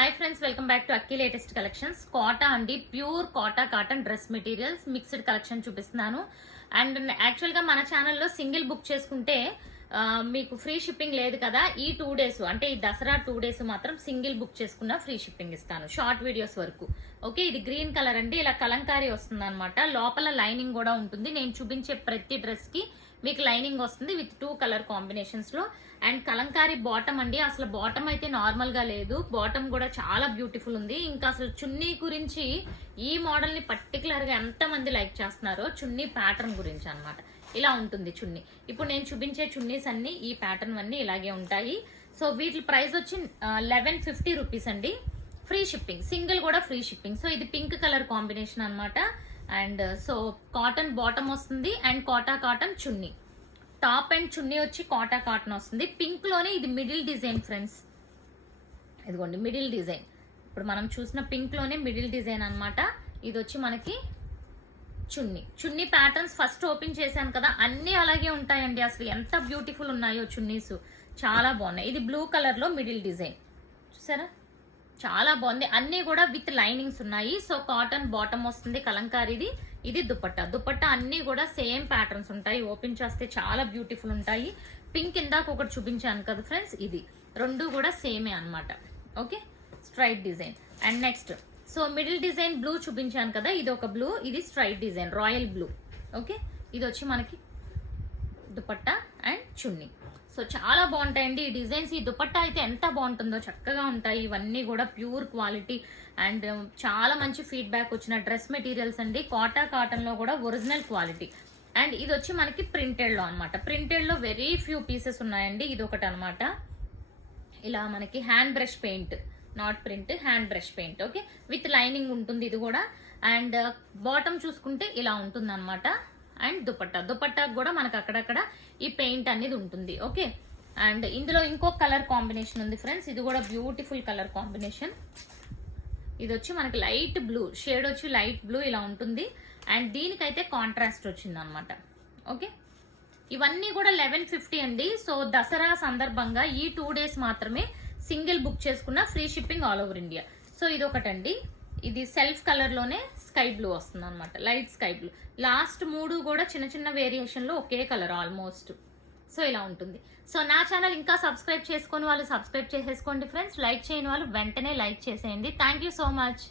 Hi friends, welcome back to Akki latest collections. Kota అండి, pure Kota cotton dress materials mixed collection చూపిస్తున్నాను. And యాక్చువల్గా మన ఛానల్లో సింగిల్ బుక్ చేసుకుంటే మీకు ఫ్రీ షిప్పింగ్ లేదు కదా. ఈ 2 days అంటే ఈ దసరా 2 days మాత్రం సింగిల్ బుక్ చేసుకున్న ఫ్రీ షిప్పింగ్ ఇస్తాను, షార్ట్ వీడియోస్ వరకు. ఓకే, ఇది గ్రీన్ కలర్ అండి, ఇలా కలంకారీ వస్తుంది అనమాట. లోపల లైనింగ్ కూడా ఉంటుంది. నేను చూపించే ప్రతి డ్రెస్ కి మీకు లైనింగ్ వస్తుంది విత్ 2 కలర్ కాంబినేషన్స్ లో. అండ్ కలంకారీ బాటమ్ అండి, అసలు బాటమ్ అయితే నార్మల్ గా లేదు, బాటమ్ కూడా చాలా బ్యూటిఫుల్ ఉంది. ఇంకా అసలు చున్నీ గురించి ఈ మోడల్ ని పర్టికులర్ గా ఎంత మంది లైక్ చేస్తున్నారో, చున్నీ ప్యాటర్న్ గురించి అన్నమాట. ఇలా ఉంటుంది చున్నీ. ఇప్పుడు నేను చూపించే చున్నీస్ అన్ని ఈ ప్యాటర్న్ అన్ని ఇలాగే ఉంటాయి. సో వీటి ప్రైస్ వచ్చి 1150 రూపీస్ అండి, ఫ్రీ షిప్పింగ్, సింగిల్ కూడా ఫ్రీ షిప్పింగ్. సో ఇది పింక్ కలర్ కాంబినేషన్ అన్నమాట. అండ్ సో కాటన్ బాటమ్ వస్తుంది అండ్ కోటా కాటన్ చున్నీ. టాప్ అండ్ చున్నీ వచ్చి కోటా కాటన్ వస్తుంది. పింక్ లోనే ఇది మిడిల్ డిజైన్ ఫ్రెండ్స్, ఇదిగోండి మిడిల్ డిజైన్. ఇప్పుడు మనం చూసిన పింక్ లోనే మిడిల్ డిజైన్ అన్నమాట. ఇది వచ్చి మనకి చున్నీ ప్యాటర్న్స్ ఫస్ట్ ఓపెన్ చేశాను కదా, అన్ని అలాగే ఉంటాయండి. అసలు ఎంత బ్యూటిఫుల్ ఉన్నాయో చున్నీస్, చాలా బాగున్నాయి. ఇది బ్లూ కలర్ లో మిడిల్ డిజైన్ చూసారా, చాలా బాగుంది. అన్ని కూడా విత్ లైనింగ్స్ ఉన్నాయి. సో కాటన్ బాటమ్ వస్తుంది కలంకారీది. ఇది దుపట్టా అన్ని కూడా సేమ్ ప్యాటర్న్స్ ఉంటాయి. ఓపెన్ చేస్తే చాలా బ్యూటిఫుల్ ఉంటాయి. పింక్ ఇందాక ఒకటి చూపించాను కదా ఫ్రెండ్స్, ఇది రెండు కూడా సేమే అన్నమాట. Okay, straight design. And next so middle design blue చూపించాను కదా, ఇది ఒక బ్లూ, ఇది straight design royal blue. Okay, ఇది వచ్చి మనకి దుపట్టా అండ్ చున్నీ. సో చాలా బాగుంటాయండి ఈ డిజైన్స్. ఈ దుపట్టా అయితే ఎంత బాగుంటుందో, చక్కగా ఉంటాయి. ఇవన్నీ కూడా ప్యూర్ క్వాలిటీ అండ్ చాలా మంచి ఫీడ్బ్యాక్ వచ్చిన డ్రెస్ మెటీరియల్స్ అండి. కోటా కాటన్ లో కూడా ఒరిజినల్ క్వాలిటీ. అండ్ ఇది వచ్చి మనకి ప్రింటెడ్ లో అనమాట. ప్రింటెడ్ లో వెరీ ఫ్యూ పీసెస్ ఉన్నాయండి. ఇది ఒకటి అనమాట. ఇలా మనకి hand brush paint, not print, hand brush paint. Okay, with lining ఉంటుంది ఇది కూడా. అండ్ బాటమ్ చూసుకుంటే ఇలా ఉంటుంది అనమాట. అండ్ దుపట్టా కూడా మనకు అక్కడక్కడ ఈ పెయింట్ అనేది ఉంటుంది. ఓకే, అండ్ ఇందులో ఇంకో కలర్ కాంబినేషన్ ఉంది ఫ్రెండ్స్, ఇది కూడా బ్యూటిఫుల్ కలర్ కాంబినేషన్. ఇది వచ్చి మనకి లైట్ బ్లూ షేడ్ వచ్చి లైట్ బ్లూ ఇలా ఉంటుంది. అండ్ దీనికైతే కాంట్రాస్ట్ వచ్చింది అనమాట. ఓకే, ఇవన్నీ కూడా 1150 అండి. సో దసరా సందర్భంగా ఈ 2 days మాత్రమే సింగిల్ బుక్ చేసుకున్న free shipping all over India. So ఇది ఒకటండి, ఇది సెల్ఫ్ కలర్ లోనే స్కై బ్లూ వస్తుంది అనమాట, లైట్ స్కై బ్లూ. లాస్ట్ 3 కూడా చిన్న చిన్న వేరియేషన్ లో ఒకే కలర్ ఆల్మోస్ట్. సో ఇలా ఉంటుంది. సో నా ఛానల్ ఇంకా సబ్స్క్రైబ్ చేసుకుని వాళ్ళు సబ్స్క్రైబ్ చేసేసుకోండి ఫ్రెండ్స్. లైక్ చేయని వాళ్ళు వెంటనే లైక్ చేసేయండి. Thank you so much.